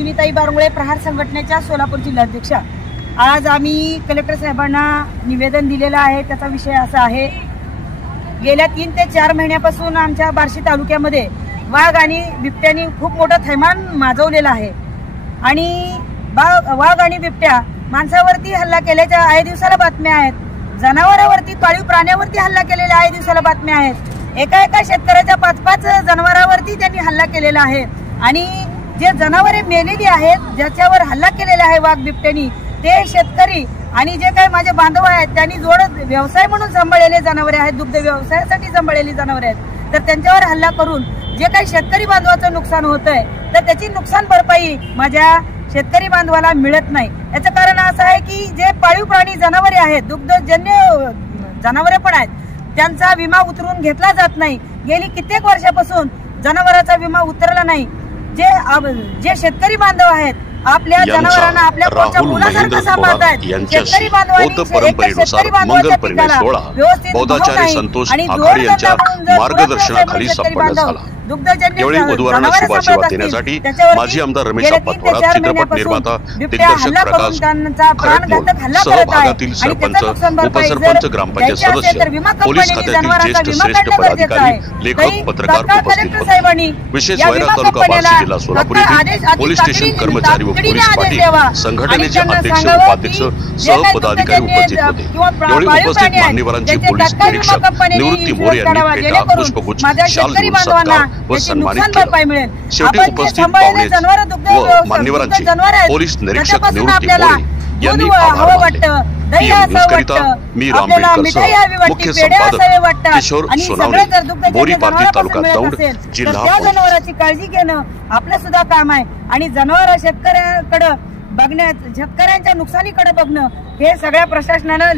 कुंजनीताई बारंगुळे प्रहार संघटनेच्या सोलापूर जिल्हाध्यक्षा। आज आम्ही कलेक्टर साहेबांना निवेदन दिलेलं आहे। त्याचा विषय असा आहे, गेल्या 3 ते 4 महिन्यापासून आमच्या बार्शी तालुक्यामध्ये वाघ आणि बिबट्यानी खूप मोठं थैमान माजवलेलं आहे आणि वाघ आणि बिबट्या माणसावरती हल्ला केल्याच्या 8 दिवसाला बातम्या आहेत, जनावरांवरती पाळीव प्राण्यावरती हल्ला केलेल्या 8 दिवसाला बातम्या आहेत। एका शेतकऱ्याच्या 5-5 जनावरांवरती त्यांनी हल्ला केलेला आहे आणि जे जनावरे मेलेली आहेत, ज्याच्यावर हल्ला केलेला आहे वाघ बिबट्यानी, ते शेतकरी आणि जे काही माझे बांधव आहेत त्यांनी जोड व्यवसाय म्हणून सांभाळलेले जनावरे आहेत, दुग्ध व्यवसायासाठी सांभाळलेली जनावरे आहेत, तर त्यांच्यावर हल्ला करून जे काही शेतकरी बांधवाचं नुकसान होतंय तर त्याची नुकसान भरपाई माझ्या शेतकरी बांधवाला मिळत नाही। याचं कारण असं आहे की जे पाळीव प्राणी जनावरे आहेत, दुग्धजन्य जनावरे पण आहेत, त्यांचा विमा उतरून घेतला जात नाही। गेली कित्येक वर्षापासून जनावरांचा विमा उतरला नाही। जे शेतकरी बांधव आहेत आपल्या जनावरांना आपल्या पोटच्या मुलासारखं सांभाळतात। शेतकरी मंगल परिणय सोहळा बौद्धाचार्य संतोष आघाडी यांच्या मार्गदर्शनाखाली संपन्न झाला। यावेळी वधूवरांना शुभाशीर्वाद देण्यासाठी माजी आमदार रमेश थोरात, चित्रपट निर्माता दिग्दर्शक प्रकाश सहभागातील सरपंच, उपसरपंच, ग्रामपंचायत सदस्य, पोलीस खात्यातील ज्येष्ठ श्रेष्ठ पदाधिकारी, लेखक, पत्रकार उपस्थित होते। विशेष वैरा तालुका बार्शी जिल्हा सोलापूर येथील पोलीस स्टेशन कर्मचारी व पोलीस पाटील, संघटनेचे अध्यक्ष उपाध्यक्ष, सहपदाधिकारी उपस्थित होते। यावेळी उपस्थित मान्यवरांची पोलीस निरीक्षक निवृत्ती मोरे यांनी पेटा, पुष्पगुच्छ, शाल देऊन सत्कार व सन्मानित केले। शेवटी उपस्थित पाहुणे व मान्यवरांची पोलीस निरीक्षक निवृत्ती मोरे यांनी आभार मानले। न्यूजकरिता मी राम बेडकर, मुख्य संपादक किशोर सोनावणे, बोरीपार्टी तालुका दौंड, जिल्हा जनावरांची काळजी घेणं आपलं सुद्धा काम आहे आणि जनावर शेतकऱ्यांकडे बघण्यात, शेतकऱ्यांच्या नुकसानीकडे बघणं हे सगळ्या प्रशासनानं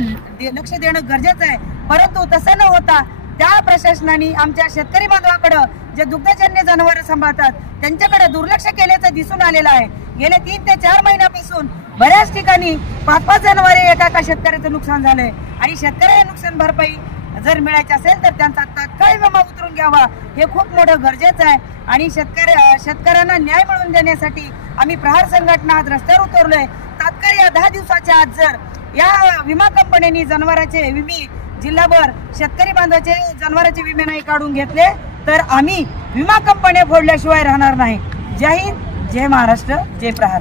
लक्ष देणं गरजेचं आहे। परंतु तसं न होता त्या प्रशासनाने आमच्या शेतकरी बांधवाकडे जे दुग्धजन्य जनावर सांभाळतात त्यांच्याकडे दुर्लक्ष केल्याचं दिसून आलेलं आहे। गेल्या 3 ते 4 महिन्यापासून बऱ्याच ठिकाणी 5-5 जनावरे एका शेतकऱ्याचं नुकसान झालंय आणि शेतकऱ्याला नुकसान भरपाई जर मिळायची असेल तर त्यांचा तात्काळ विमा उतरून घ्यावा, हे खूप मोठं गरजेचं आहे। आणि शेतकऱ्यांना न्याय मिळवून देण्यासाठी आम्ही प्रहार संघटना आज रस्त्यावर उतरलोय। तात्काळ या 10 दिवसाच्या आत जर या विमा कंपन्यांनी जनावरांचे विमे जिल्हाभर शेतकरी बांधवाचे जनावरांचे विमे नाही काढून घेतले तर आम्ही विमा कंपन्या फोडल्याशिवाय राहणार नाही। जय हिंद, जय महाराष्ट्र, जय प्रहार।